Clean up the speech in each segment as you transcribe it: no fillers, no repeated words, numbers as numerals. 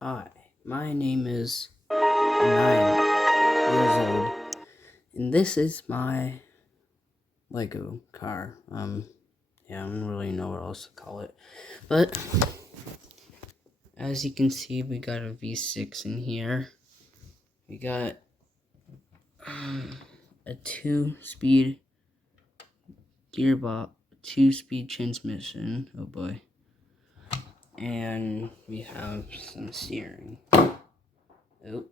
Hi, my name is 9 years old, and this is my Lego car. Yeah, I don't really know what else to call it, but as you can see, we got a V6 in here. We got a 2-speed gearbox, 2-speed transmission. Oh boy. And we have some steering. Oh,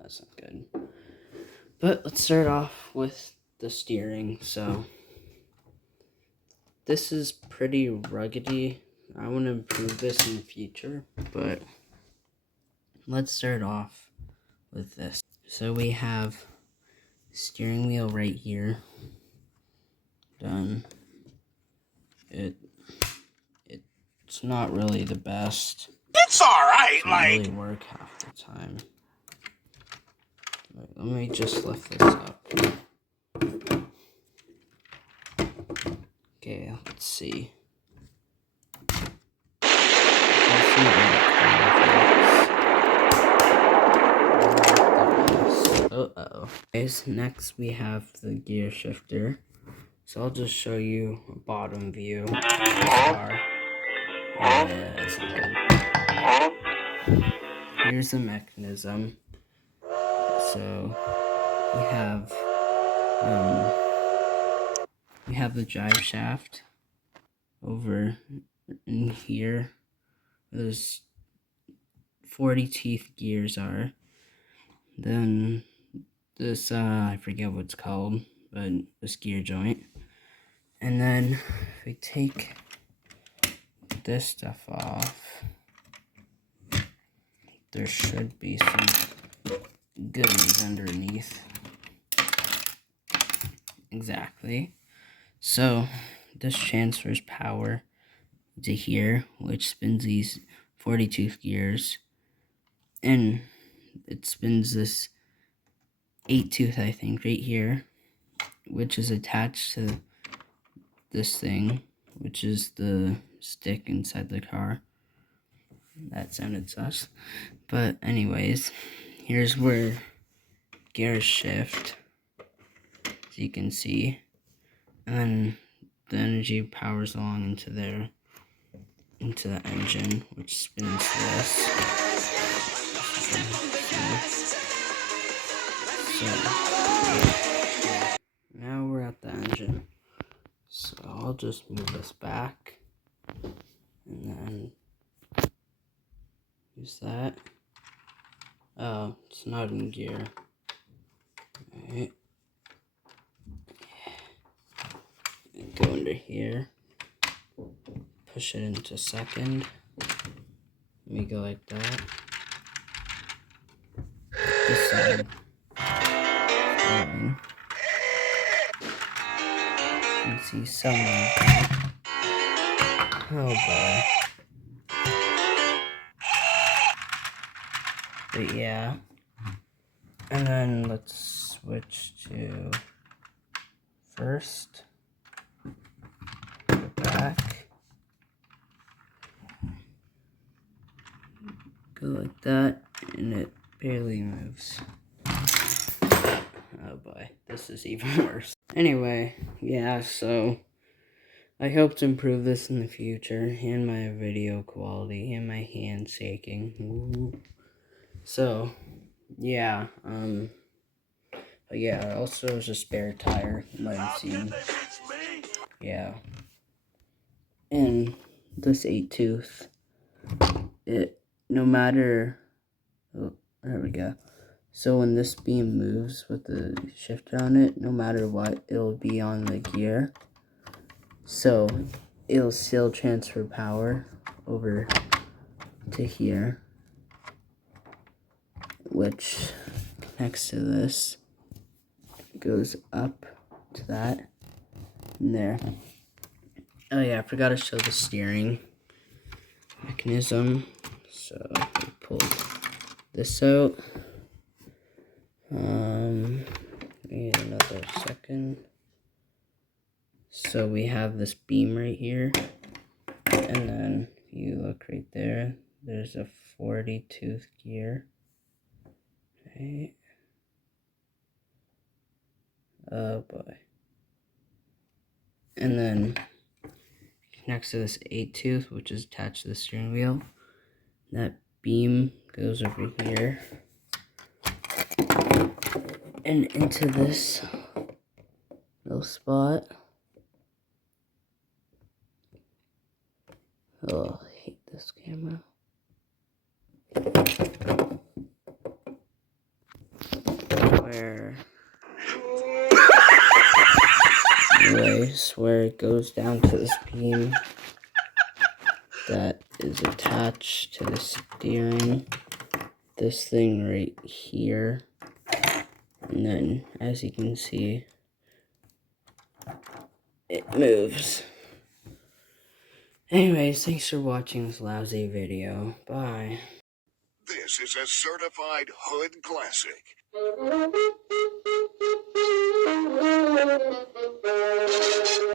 that's not good. But let's start off with the steering. So this is pretty ruggedy. I want to improve this in the future, but let's start off with this. So we have steering wheel right here. Done. It's not really the best. It's alright, Doesn't really work half the time. Right, let me just lift this up. Okay, let's see. Uh-oh. Guys, next we have the gear shifter. So I'll just show you a bottom view of this car. Yeah, that's not good. Here's the mechanism. So we have the drive shaft over in here. Those 40 teeth gears are. Then this I forget what it's called, but this gear joint. And then if we take this stuff off, there should be some goodies underneath. Exactly. So this transfers power to here, which spins these 40 tooth gears, and it spins this 8 tooth, I think, right here, which is attached to this thing, which is the stick inside the car. That sounded sus. But anyways, here's where gears shift, as you can see, and then the energy powers along into there, into the engine, which spins this. So now we're at the engine. So I'll just move this back and then use that. Oh, it's not in gear. Alright. Go under here. Push it into second. Let me go like that. This side. You can see someone. Oh boy. But yeah. And then let's switch to first. Go back. Go like that, and it barely moves. Oh boy, this is even worse. Anyway, yeah, so I hope to improve this in the future, and my video quality, and my hand shaking. Ooh. So, yeah, but yeah, also there's a spare tire, you might have seen. Yeah. And this 8 tooth, no matter, oh, there we go. So when this beam moves with the shifter on it, no matter what, it'll be on the gear. So it'll still transfer power over to here, which connects to this, goes up to that, and there. Oh yeah, I forgot to show the steering mechanism. So we pulled this out. Need another second. So we have this beam right here, and then if you look right there, there's a 40 tooth gear. Right. Oh boy. And then next to this 8 tooth, which is attached to the steering wheel, that beam goes over here and into this little spot. Oh, I hate this camera. Where it goes down to this beam that is attached to the steering. This thing right here. And then, as you can see, it moves. Anyways, thanks for watching this lousy video. Bye. This is a certified hood classic.